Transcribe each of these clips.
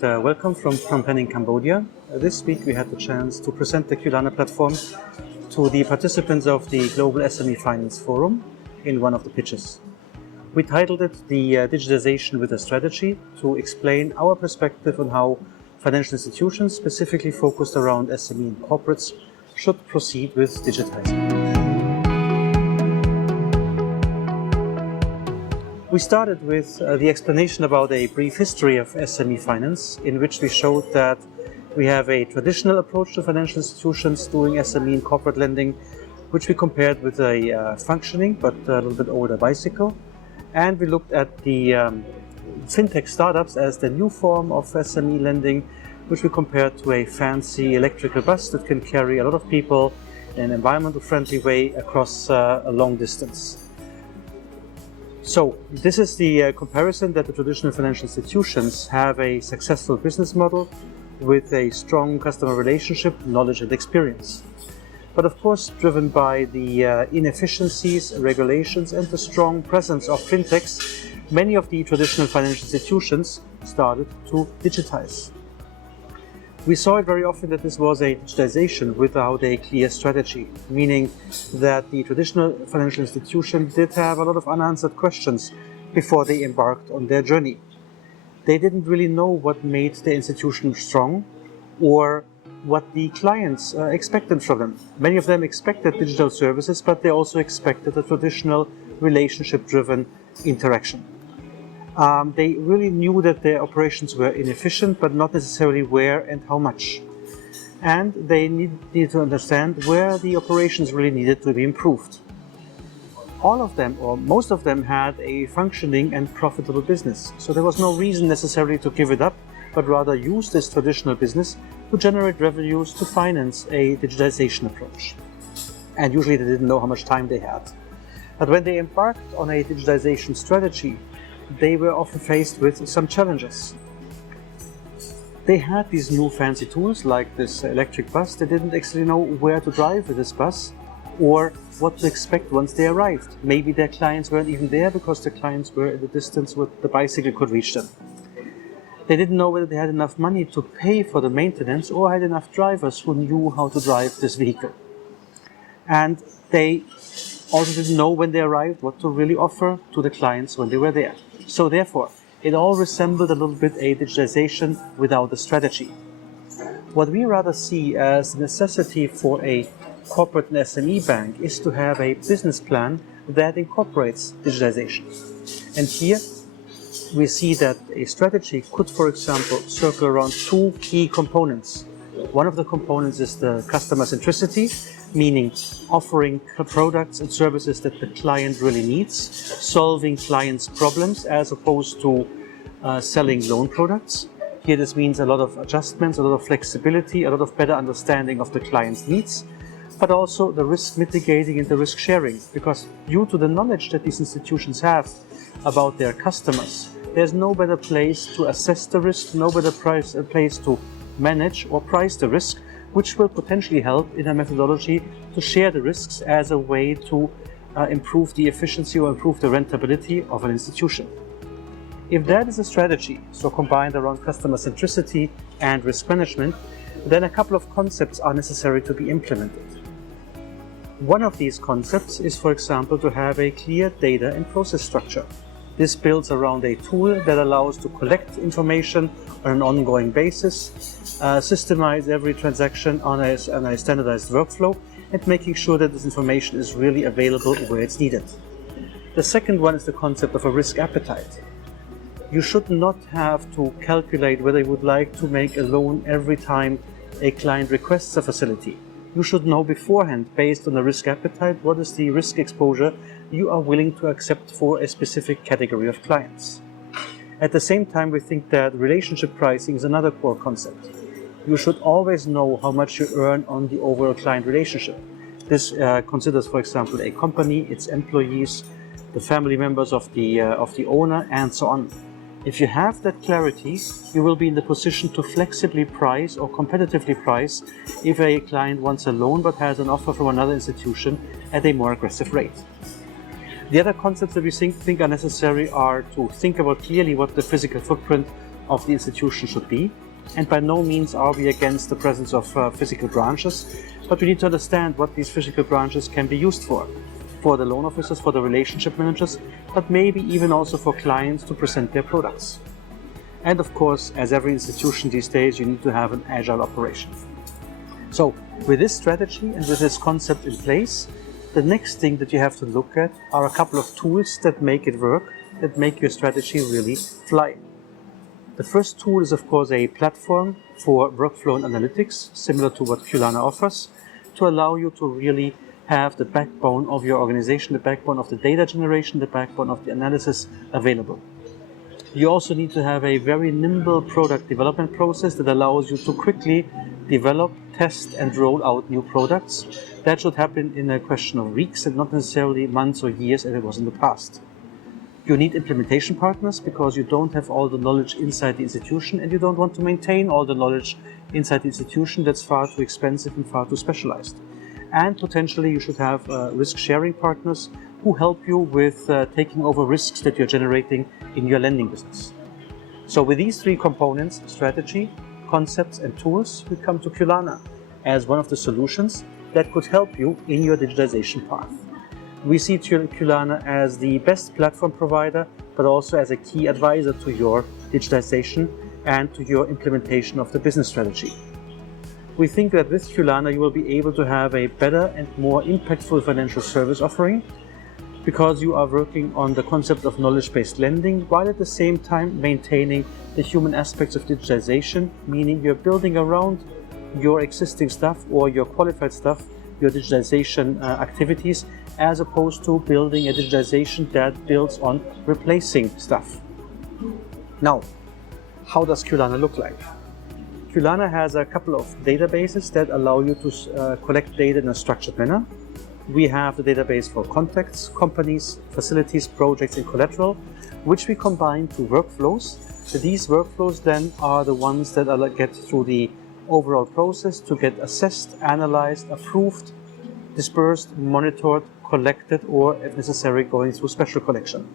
welcome from Phnom Penh in Cambodia. This week we had the chance to present the QLana platform to the participants of the Global SME Finance Forum in one of the pitches. We titled it the Digitization with a Strategy to explain our perspective on how financial institutions, specifically focused around SME and corporates, should proceed with digitizing. We started with the explanation about a brief history of SME finance, in which we showed that we have a traditional approach to financial institutions doing SME and corporate lending, which we compared with a functioning but a little bit older bicycle. And we looked at the fintech startups as the new form of SME lending, which we compared to a fancy electrical bus that can carry a lot of people in an environmental friendly way across a long distance. So this is the comparison that the traditional financial institutions have a successful business model with a strong customer relationship, knowledge and experience. But of course, driven by the inefficiencies, regulations and the strong presence of fintechs, many of the traditional financial institutions started to digitize. We saw it very often that this was a digitization without a clear strategy, meaning that the traditional financial institution did have a lot of unanswered questions before they embarked on their journey. They didn't really know what made their institution strong or what the clients expected from them. Many of them expected digital services, but they also expected a traditional relationship-driven interaction. They really knew that their operations were inefficient, but not necessarily where and how much. And they needed to understand where the operations really needed to be improved. All of them, or most of them, had a functioning and profitable business. So there was no reason necessarily to give it up, but rather use this traditional business to generate revenues to finance a digitization approach. And usually they didn't know how much time they had. But when they embarked on a digitization strategy, they were often faced with some challenges. They had these new fancy tools like this electric bus. They didn't actually know where to drive with this bus or what to expect once they arrived. Maybe their clients weren't even there because the clients were at a distance where the bicycle could reach them. They didn't know whether they had enough money to pay for the maintenance or had enough drivers who knew how to drive this vehicle. And they also didn't know when they arrived what to really offer to the clients when they were there. So therefore, it all resembled a little bit a digitization without a strategy. What we rather see as a necessity for a corporate and SME bank is to have a business plan that incorporates digitization. And here we see that a strategy could, for example, circle around two key components. One of the components is the customer centricity, meaning offering products and services that the client really needs, solving clients' problems as opposed to selling loan products. Here this means a lot of adjustments, a lot of flexibility, a lot of better understanding of the client's needs, but also the risk mitigating and the risk sharing, because due to the knowledge that these institutions have about their customers, there's no better place to assess the risk, no better place to manage or price the risk, which will potentially help in a methodology to share the risks as a way to improve the efficiency or improve the rentability of an institution. If that is a strategy, so combined around customer centricity and risk management, then a couple of concepts are necessary to be implemented. One of these concepts is, for example, to have a clear data and process structure. This builds around a tool that allows to collect information on an ongoing basis, systemize every transaction on a standardized workflow, and making sure that this information is really available where it's needed. The second one is the concept of a risk appetite. You should not have to calculate whether you would like to make a loan every time a client requests a facility. You should know beforehand, based on the risk appetite, what is the risk exposure you are willing to accept for a specific category of clients. At the same time, we think that relationship pricing is another core concept. You should always know how much you earn on the overall client relationship. This considers, for example, a company, its employees, the family members of the owner, and so on. If you have that clarity, you will be in the position to flexibly price or competitively price if a client wants a loan but has an offer from another institution at a more aggressive rate. The other concepts that we think are necessary are to think about clearly what the physical footprint of the institution should be. And by no means are we against the presence of physical branches, but we need to understand what these physical branches can be used for the loan officers, for the relationship managers, but maybe even also for clients to present their products. And of course, as every institution these days, you need to have an agile operation. So with this strategy and with this concept in place, the next thing that you have to look at are a couple of tools that make it work, that make your strategy really fly. The first tool is of course a platform for workflow and analytics, similar to what QLana offers, to allow you to really have the backbone of your organization, the backbone of the data generation, the backbone of the analysis available. You also need to have a very nimble product development process that allows you to quickly develop, test and roll out new products. That should happen in a question of weeks and not necessarily months or years as it was in the past. You need implementation partners because you don't have all the knowledge inside the institution and you don't want to maintain all the knowledge inside the institution. That's far too expensive and far too specialized. And potentially you should have risk-sharing partners who help you with taking over risks that you're generating in your lending business. So with these three components, strategy, concepts and tools, we come to QLana as one of the solutions that could help you in your digitization path. We see QLana as the best platform provider, but also as a key advisor to your digitization and to your implementation of the business strategy. We think that with QLana you will be able to have a better and more impactful financial service offering because you are working on the concept of knowledge-based lending while at the same time maintaining the human aspects of digitization, meaning you're building around your existing stuff or your qualified stuff, your digitization activities, as opposed to building a digitization that builds on replacing stuff. Now, how does QLana look like? QLana has a couple of databases that allow you to collect data in a structured manner. We have the database for contacts, companies, facilities, projects and collateral, which we combine to workflows. So these workflows then are the ones that get through the overall process to get assessed, analyzed, approved, dispersed, monitored, collected, or if necessary going through special collection.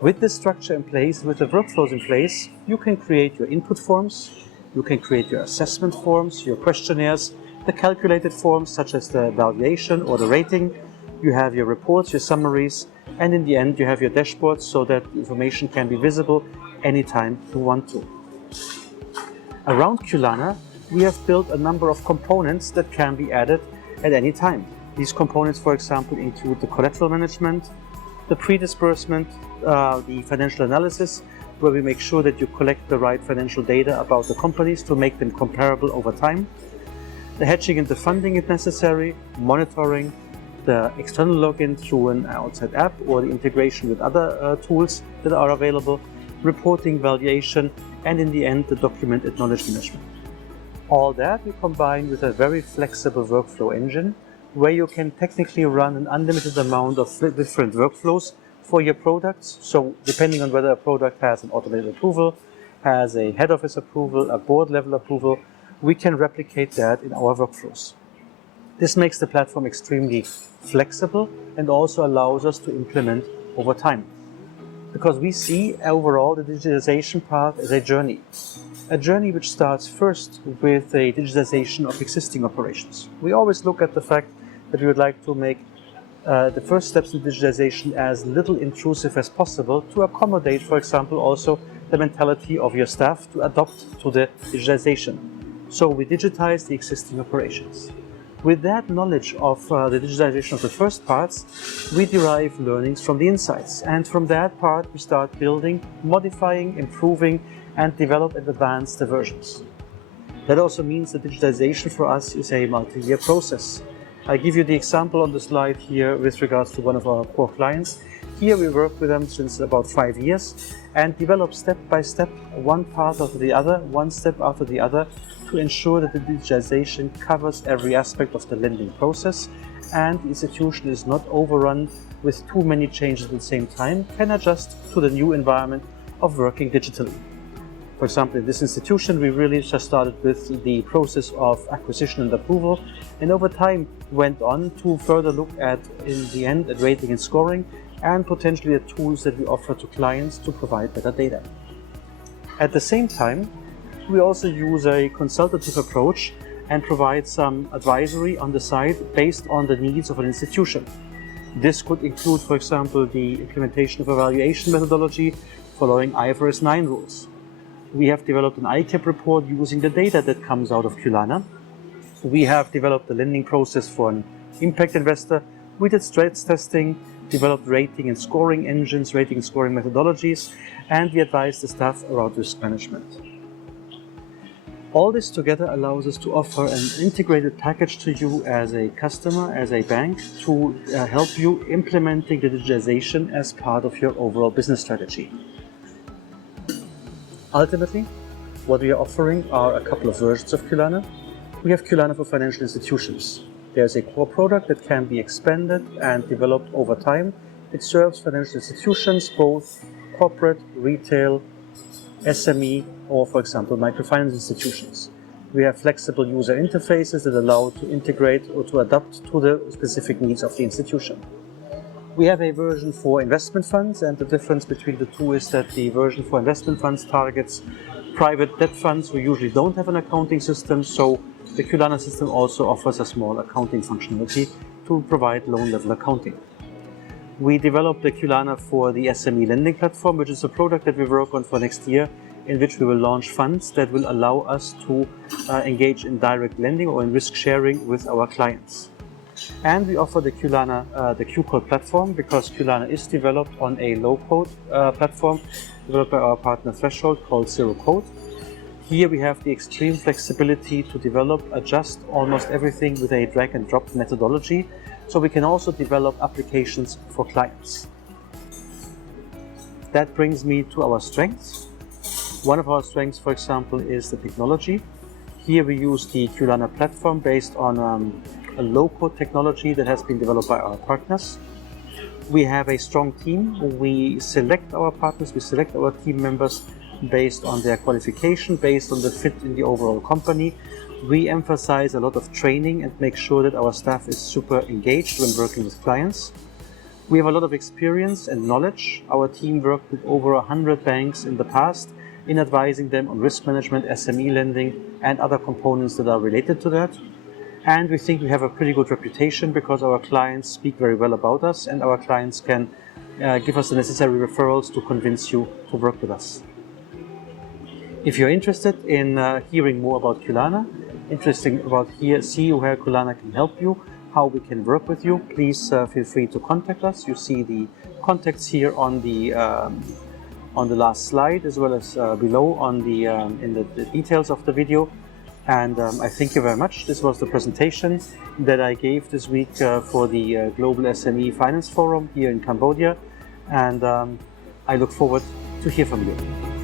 With this structure in place, with the workflows in place, you can create your input forms, you can create your assessment forms, your questionnaires, the calculated forms such as the valuation or the rating. You have your reports, your summaries, and in the end you have your dashboards so that the information can be visible anytime you want to. Around QLana, we have built a number of components that can be added at any time. These components, for example, include the collateral management, the pre-disbursement, the financial analysis, where we make sure that you collect the right financial data about the companies to make them comparable over time, the hedging and the funding if necessary, monitoring, the external login through an outside app or the integration with other tools that are available, reporting, valuation, and in the end, the document and knowledge management. All that we combine with a very flexible workflow engine where you can technically run an unlimited amount of different workflows for your products. So depending on whether a product has an automated approval, has a head office approval, a board level approval, we can replicate that in our workflows. This makes the platform extremely flexible and also allows us to implement over time. Because we see overall the digitalization path as a journey which starts first with a digitization of existing operations. We always look at the fact that we would like to make the first steps in digitization as little intrusive as possible to accommodate, for example, also the mentality of your staff to adopt to the digitization. So we digitize the existing operations. With that knowledge of the digitization of the first parts, we derive learnings from the insights. And from that part, we start building, modifying, improving, and develop and advance the versions. That also means that digitization for us is a multi-year process. I give you the example on the slide here with regards to one of our core clients. Here we work with them since about 5 years and develop step by step, one part after the other, one step after the other, to ensure that the digitization covers every aspect of the lending process and the institution is not overrun with too many changes at the same time, can adjust to the new environment of working digitally. For example, in this institution, we really just started with the process of acquisition and approval, and over time went on to further look at, in the end, at rating and scoring, and potentially the tools that we offer to clients to provide better data. At the same time, we also use a consultative approach and provide some advisory on the side based on the needs of an institution. This could include, for example, the implementation of a valuation methodology following IFRS 9 rules. We have developed an ICAP report using the data that comes out of QLana. We have developed the lending process for an impact investor. We did stress testing, developed rating and scoring engines, rating and scoring methodologies, and we advise the staff around risk management. All this together allows us to offer an integrated package to you as a customer, as a bank, to help you implementing the digitization as part of your overall business strategy. Ultimately, what we are offering are a couple of versions of QLana. We have QLana for financial institutions. There's a core product that can be expanded and developed over time. It serves financial institutions, both corporate, retail, SME, or for example, microfinance institutions. We have flexible user interfaces that allow to integrate or to adapt to the specific needs of the institution. We have a version for investment funds, and the difference between the two is that the version for investment funds targets private debt funds who usually don't have an accounting system, so the QLana system also offers a small accounting functionality to provide loan-level accounting. We developed the QLana for the SME lending platform, which is a product that we work on for next year, in which we will launch funds that will allow us to engage in direct lending or in risk sharing with our clients. And we offer the QLana, the Q-Code platform, because QLana is developed on a low-code platform developed by our partner Threshold called Zero Code. Here we have the extreme flexibility to develop, adjust almost everything with a drag and drop methodology, so we can also develop applications for clients. That brings me to our strengths. One of our strengths, for example, is the technology. Here we use the QLana platform based on a low-code technology that has been developed by our partners. We have a strong team. We select our partners, we select our team members based on their qualification, based on the fit in the overall company. We emphasize a lot of training and make sure that our staff is super engaged when working with clients. We have a lot of experience and knowledge. Our team worked with over 100 banks in the past in advising them on risk management, SME lending, and other components that are related to that. And we think we have a pretty good reputation because our clients speak very well about us, and our clients can give us the necessary referrals to convince you to work with us. If you're interested in hearing more about QLana, interested about see where QLana can help you, how we can work with you, please feel free to contact us. You see the contacts here on the last slide, as well as below on in the details of the video. And I thank you very much. This was the presentation that I gave this week for the Global SME Finance Forum here in Cambodia. And I look forward to hear from you.